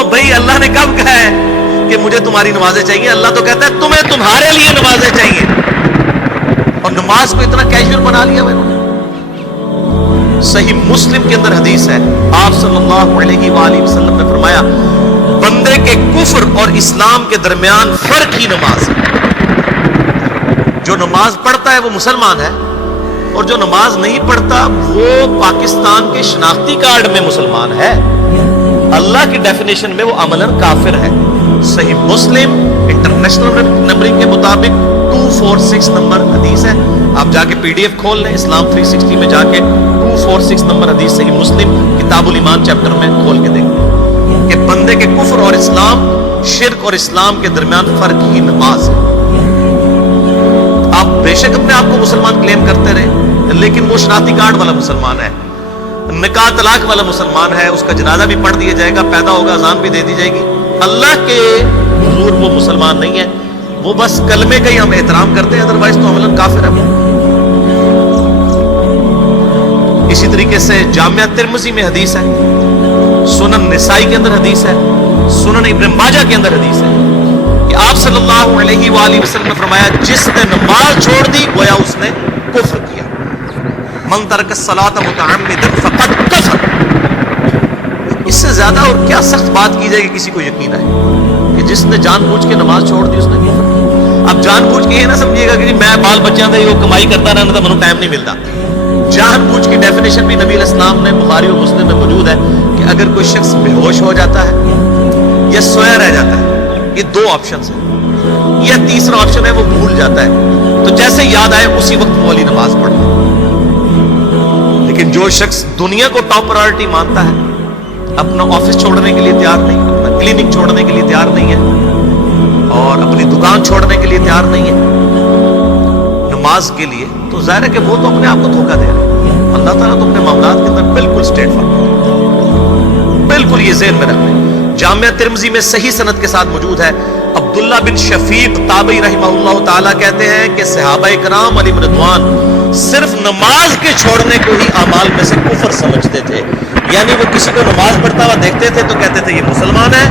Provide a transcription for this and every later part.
او بھائی اللہ نے کب کہا ہے کہ مجھے تمہاری نمازیں چاہیے؟ اللہ تو کہتا ہے تمہیں تمہارے لیے نمازیں چاہیے. اور نماز کو اتنا کیجول بنا لیا انہوں نے. صحیح مسلم کے اندر حدیث ہے، آپ صلی اللہ علیہ وآلہ وسلم نے فرمایا بندے کے کفر اور اسلام کے درمیان فرق ہی نماز ہے. جو نماز پڑھتا ہے وہ مسلمان ہے، اور جو نماز نہیں پڑھتا وہ پاکستان کے شناختی کارڈ میں مسلمان ہے، اللہ کی ڈیفینیشن میں وہ عملاً کافر ہے. صحیح مسلم انٹرنیشنل نمبرنگ کے مطابق 246 نمبر حدیث ہے. آپ جا کے پی ڈی ایف کھول لیں اسلام 360 میں، جا کے 246 نمبر حدیث صحیح مسلم کتاب الایمان چیپٹر میں کھول کے دیکھیں کہ بندے کے کفر اور اسلام، شرک اور اسلام کے درمیان فرق ہی نماز ہے. آپ بے شک اپنے آپ کو مسلمان کلیم کرتے رہے، لیکن وہ شناختی کارڈ والا مسلمان ہے، نکاح طلاق والا مسلمان ہے، اس کا جنازہ بھی پڑھ دیا جائے گا، پیدا ہوگا اذان بھی دے دی جائے گی. اللہ کے حضور وہ مسلمان نہیں ہے، وہ بس کلمے کا ہی ہم احترام کرتے ہیں، ادروائز تو عملاً کافر ہے. اسی طریقے سے جامعہ ترمذی میں حدیث ہے، سنن نسائی کے اندر حدیث ہے، سنن ابن ماجہ کے اندر حدیث ہے کہ آپ صلی اللہ علیہ وآلہ وسلم نے فرمایا جس نے نماز چھوڑ دی گویا اس نے کفر کیا. من ترک الصلاۃ متعمدا فقد کفر. اس سے زیادہ اور کیا سخت بات کی جائے کہ کسی کو یقین آئے کہ جس نے جان بوجھ کے نماز چھوڑ دی اس نے کفر کیا. اب جان بوجھ کے یہ نہ سمجھیے گا کہ جی میں بال بچیاں دے وہ کمائی کرتا رہنا تھا، منو ٹائم نہیں ملتا. جان بوجھ کی ڈیفینیشن بھی نبی علیہ السلام نے بخاری اور مسلم میں موجود ہے کہ اگر کوئی شخص بے ہوش ہو جاتا ہے یا سویا رہ جاتا ہے، یہ دو آپشنز ہیں، یا تیسرا آپشن ہے وہ بھول جاتا ہے، تو جیسے یاد آئے اسی وقت وہ والی نماز پڑھتا ہے. لیکن جو شخص دنیا کو ٹاپ پرائورٹی مانتا ہے، اپنا آفس چھوڑنے کے لیے تیار نہیں، اپنا کلینک چھوڑنے کے لیے تیار نہیں ہے، اور اپنی دکان چھوڑنے کے لیے تیار نہیں ہے نماز کے لیے، تو ظاہر ہے کہ وہ تو اپنے آپ کو دھوکہ دے رہا ہے. اللہ تعالیٰ تو اپنے معاملات کے اندر بالکل اسٹریٹ فارورڈ، بالکل یہ ذہن میں رکھ لیں. جامعہ ترمذی میں صحیح سند کے ساتھ موجود ہے، عبداللہ بن شفیق تابعی رحمہ اللہ تعالیٰ کہتے ہیں کہ صحابہ کرام علیہم رضوان صرف نماز کے چھوڑنے کو ہی اعمال میں سے کفر سمجھتے تھے. یعنی وہ کسی کو نماز پڑھتا ہوا دیکھتے تھے تو کہتے تھے یہ مسلمان ہے،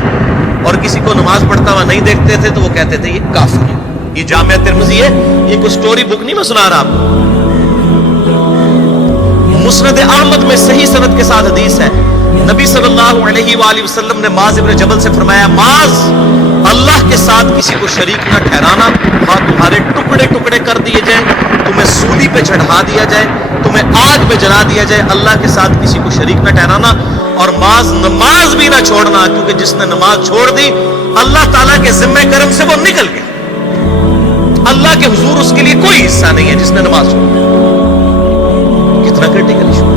اور کسی کو نماز پڑھتا ہوا نہیں دیکھتے تھے تو وہ کہتے تھے یہ کافر ہے. یہ جامعہ ترمذی ہے، یہ کوئی سٹوری بک نہیں میں سنا رہا آپ کو. مسند احمد میں صحیح سند کے ساتھ حدیث ہے، نبی صلی اللہ علیہ وآلہ وسلم نے معاذ بن جبل سے فرمایا معاذ اللہ کے ساتھ کسی کو شریک نہ ٹھہرانا، خواہ تمہارے ٹکڑے ٹکڑے کر دیے جائیں، تمہیں سولی پہ چڑھا دیا جائے، تمہیں آگ میں جلا دیا جائے، اللہ کے ساتھ کسی کو شریک نہ ٹھہرانا. اور معاذ نماز بھی نہ چھوڑنا، کیونکہ جس نے نماز چھوڑ دی اللہ تعالیٰ کے ذمہ کرم سے وہ نکل گیا، اللہ کے حضور اس کے لیے کوئی حصہ نہیں ہے جس نے نماز چھوڑ دی. کتنا کرٹیکل ایشو.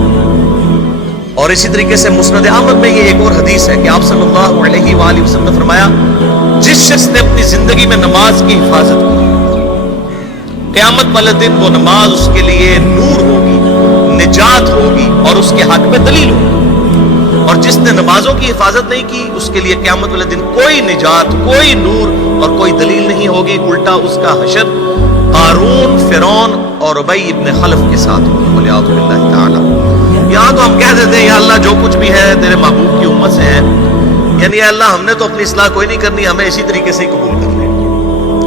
اور اسی طریقے سے مسند احمد میں یہ ایک اور حدیث ہے کہ آپ صلی اللہ علیہ وآلہ وسلم نے فرمایا جس شخص نے اپنی زندگی میں نماز کی حفاظت کی، قیامت والے دن وہ نماز اس کے لیے نور ہوگی، نجات ہوگی، اور اس کے حق میں دلیل ہوگی. اور جس نے نمازوں کی حفاظت نہیں کی اس کے لیے قیامت والے دن کوئی نجات، کوئی نور اور کوئی دلیل نہیں ہوگی، الٹا اس کا حشر قارون، فرعون اور ابی ابن خلف کے ساتھ ہوگا. ولیعوذ باللہ تعالی. یہاں تو ہم کہہ دیتے ہیں یا اللہ جو کچھ بھی ہے تیرے محبوب کی امت سے ہے، یعنی اے اللہ ہم نے تو اپنی اصلاح کوئی نہیں کرنی، ہمیں اسی طریقے سے ہی قبول کر لیں.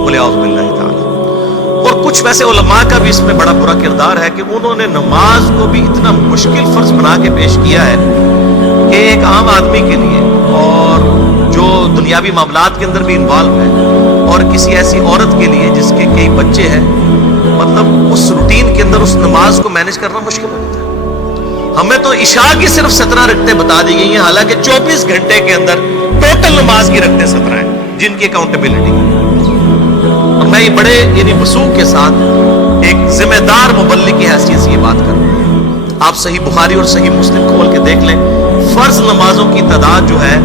ولیعوذ باللہ تعالی. اور کچھ ویسے علماء کا بھی اس میں بڑا برا کردار ہے کہ انہوں نے نماز کو بھی اتنا مشکل فرض بنا کے پیش کیا ہے کہ ایک عام آدمی کے لیے، اور جو دنیاوی معاملات کے اندر بھی انوالو ہے، اور کسی ایسی عورت کے لیے جس کے کئی بچے ہیں، مطلب اس روٹین کے اندر اس نماز کو مینج کرنا مشکل ہوتا ہے. ہمیں تو عشاء کی صرف 17 رکعتیں بتا دی گئی ہیں، حالانکہ 24 گھنٹے کے اندر ٹوٹل نماز کی رکعتیں 17 ہیں جن کی اکاؤنٹیبلٹی. اور میں یہ بڑے یعنی وثوق کے ساتھ ایک ذمہ دار مبلغ کی حیثیت سے یہ بات کر رہا ہوں. آپ صحیح بخاری اور صحیح مسلم کھول کے دیکھ لیں، فرض نمازوں کی تعداد جو ہے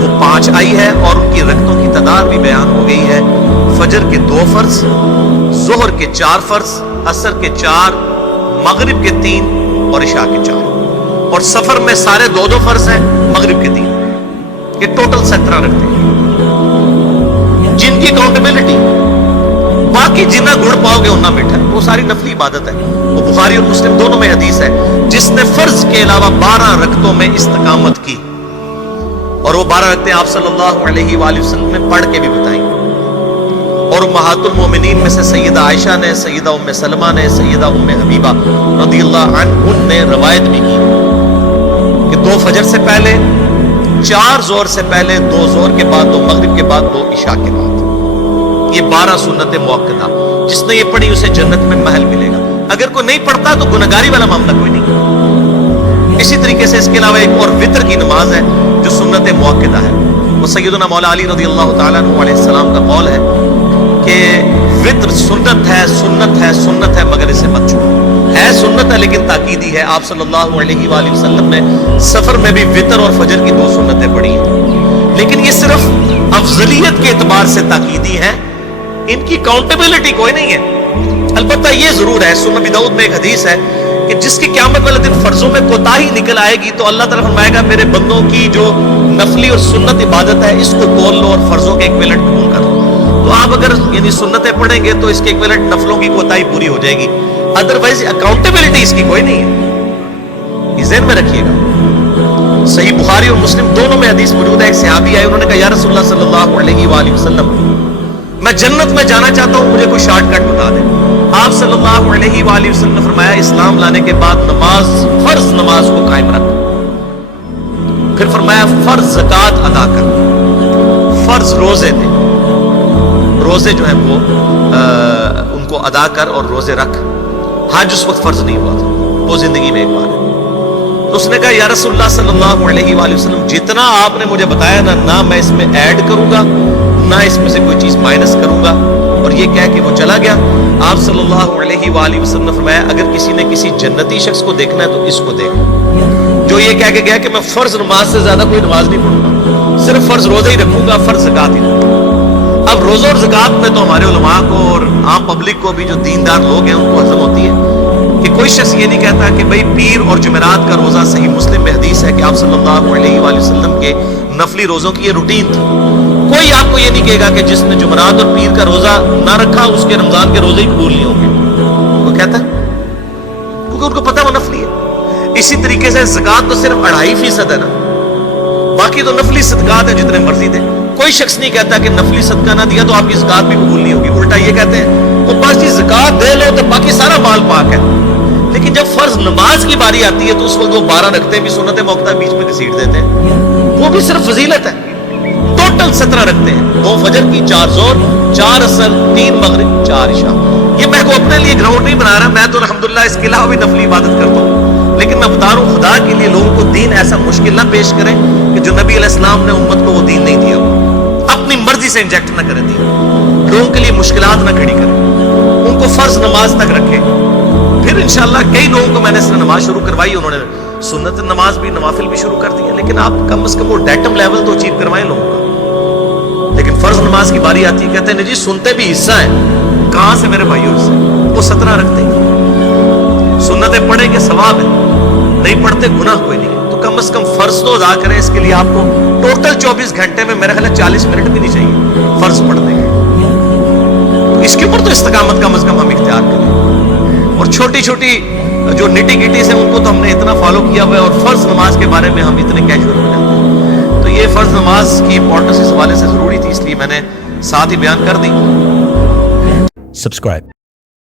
وہ 5 آئی ہے، اور ان کی رکعتوں کی تعداد بھی بیان ہو گئی ہے. فجر کے 2 فرض، ظہر کے 4 فرض، عصر کے 4، مغرب کے 3 اور عشاء کے 4. اور سفر میں سارے 2 فرض ہیں، مغرب کے 3. یہ ٹوٹل 17 رکھتے ہیں جن کی اکاؤنٹیبلٹی باقی جنہ گڑ پاؤ گے انہ میٹھا ہے، وہ ساری نفلی عبادت ہے. وہ بخاری اور مسلم دونوں میں حدیث ہے، جس نے فرض کے علاوہ 12 رکعتوں میں استقامت کی اور وہ 12 رکعتیں آپ صلی اللہ علیہ وآلہ وسلم نے پڑھ کے بھی بتائیں. اور امہات المومنین میں سے سیدہ عائشہ نے، سیدہ ام سلمہ نے، سیدہ ام حبیبہ رضی اللہ عنہن نے روایت بھی کی کہ 2 فجر سے پہلے، 4 زور سے پہلے، 2 زور کے بعد، 2 مغرب کے بعد، 2 عشاء کے بعد، یہ 12 سنت موقتہ. جس نے یہ پڑھی اسے جنت میں محل ملے گا. اگر کوئی نہیں پڑھتا تو گنہگاری والا معاملہ کوئی نہیں. اسی طریقے سے اس کے علاوہ ایک اور وطر کی نماز ہے جو سنت موقتہ ہے. وہ سیدنا مولا علی رضی اللہ تعالیٰ عنہ علیہ السلام کا قول ہے کہ وطر سنت ہے، سنت ہے، سنت ہے، مگر اسے مت چھوڑو. ہے سنت ہے لیکن تاکیدی ہے. آپ صلی اللہ علیہ وآلہ وسلم نے سفر میں بھی وطر اور فجر کی 2 سنتیں پڑھی ہیں، لیکن یہ صرف افضلیت کے اعتبار سے تاکیدی ہے، ان کی کاؤنٹیبلٹی کوئی نہیں ہے. البتہ یہ ضرور ہے، سنن ابی داؤد میں ایک حدیث ہے کہ جس کی قیامت والے دن فرضوں میں کوتاہی نکل آئے گی تو اللہ تعالیٰ فرمائے گا میرے بندوں کی جو نفلی اور سنت عبادت ہے اس کو تول لو اور فرضوں کے ایکویلنٹ قبول کر لو. تو آپ اگر یعنی سنتیں پڑھیں گے تو اس کے ایکویلنٹ نفلوں کی کوتاہی پوری ہو جائے گی. ادروائز اکاؤنٹیبلٹی اس کی کوئی نہیں ہے، یہ ذہن میں رکھیے گا. صحیح بخاری اور مسلم دونوں میں حدیث موجود ہے. ایک صحابی آئے، انہوں نے کہا یا رسول اللہ صلی اللہ علیہ وآلہ وسلم میں جنت میں جانا چاہتا ہوں، مجھے کوئی شارٹ کٹ بتا دیں. آپ صلی اللہ علیہ وآلہ وسلم نے فرمایا اسلام لانے کے بعد نماز، فرض نماز کو قائم رکھ. پھر فرمایا فرض زکوٰۃ ادا کر، فرض روزے دے، روزے جو ہیں وہ ان کو ادا کر اور روزے رکھ. حج اس وقت فرض نہیں ہوا تھا، وہ زندگی میں ایک بار ہے. تو اس نے کہا یا رسول اللہ صلی اللہ علیہ وآلہ وسلم جتنا آپ نے مجھے بتایا نہ میں اس میں ایڈ کروں گا نہ اس میں سے کوئی چیز مائنس کروں گا. اور یہ کہہ کے وہ چلا گیا. آپ صلی اللہ علیہ وآلہ وسلم نے فرمایا اگر کسی نے کسی جنتی شخص کو دیکھنا ہے تو اس کو دیکھ جو یہ کہہ کے گیا کہ میں فرض نماز سے زیادہ کوئی نماز نہیں پڑھوں گا، صرف فرض روزہ ہی رکھوں گا، فرض زکوٰۃ ہی رکھوں گا. اب روزہ اور زکوٰۃ میں تو ہمارے علماء کو اور عام پبلک کو بھی جو دیندار لوگ ہیں ان کو ہضم ہوتی ہے کہ کوئی شخص یہ نہیں کہتا کہ بھئی پیر اور جمعرات کا روزہ. صحیح مسلم میں حدیث ہے کہ آپ صلی اللہ علیہ وآلہ وسلم کے نفلی روزوں کی یہ روٹین تھی. کوئی آپ کو یہ نہیں کہے گا کہ جس نے جمعرات اور پیر کا روزہ نہ رکھا اس کے رمضان کے روزے ہی قبول نہیں ہوں گے. وہ کہتا ہے کیونکہ ان کو پتہ وہ نفلی ہے. اسی طریقے سے زکوٰۃ تو صرف 2.5% ہے نا، باقی تو نفلی صدقات ہیں جتنے مرضی دیں. کوئی شخص نہیں کہتا کہ نفلی صدقہ نہ دیا تو آپ کی زکوٰۃ بھی قبول نہیں ہوگی. الٹا یہ کہتے ہیں وہ بس زکوٰۃ دے لو تو باقی سارا مال پاک ہے. لیکن جب فرض نماز کی باری آتی ہے تو اس وقت وہ 12 رکھتے بھی سنت موقتہ بیچ میں گھسیٹ دیتے ہیں. وہ بھی صرف فضیلت ہے. ٹوٹل 17 رکھتے ہیں، 2 فجر کی، 4 زور، 4 عصر، 3 مغرب، 4 عشاء. یہ میں کو اپنے لیے گراؤنڈ نہیں بنا رہا، میں تو الحمدللہ اس کے علاوہ بھی نفلی عبادت کرتا ہوں. لیکن میں بتا رہا ہوں خدا کے لیے لوگوں کو دین ایسا مشکل نہ پیش کریں کہ جو نبی علیہ السلام نے امت کو وہ دین نہیں دیا. اپنی مرضی سے انجیکٹ نہ کریں دین، لوگوں کے لیے مشکلات نہ کھڑی کریں، ان کو فرض نماز تک رکھیں. پھر انشاءاللہ کئی لوگوں کو میں نے اس نے نماز شروع کروائی، انہوں نے سنت نماز بھی، نوافل بھی شروع کر دی ہے. لیکن آپ کم از کم وہ ڈیٹم لیول تو اچیو کروائیں لوگوں کا. لیکن فرض نماز کی باری آتی ہے کہتے ہیں جی سنتے بھی حصہ ہیں. کہاں سے میرے بھائیوں سے؟ وہ 17 رکھتے ہیں، سنتیں پڑھیں گے ثواب ہے، نہیں پڑھتے گناہ کوئی نہیں. تو کم از کم فرض تو ادا کریں. اس کے لیے آپ کو ٹوٹل 24 گھنٹے میں میرا خیال ہے 40 منٹ بھی نہیں چاہیے فرض پڑھنے کے. تو اس کے اوپر تو استقامت کم از کم ہم اختیار کریں. اور چھوٹی چھوٹی جو نٹی گٹیز ہیں ان کو تو ہم نے اتنا فالو کیا ہوا ہے. اور فرض نماز کے بارے میں ہم اتنے کیجول ہو جاتے ہیں. تو یہ فرض نماز کی امپورٹنس اس حوالے سے ضروری تھی، اس لیے میں نے ساتھ ہی بیان کر دی. Subscribe.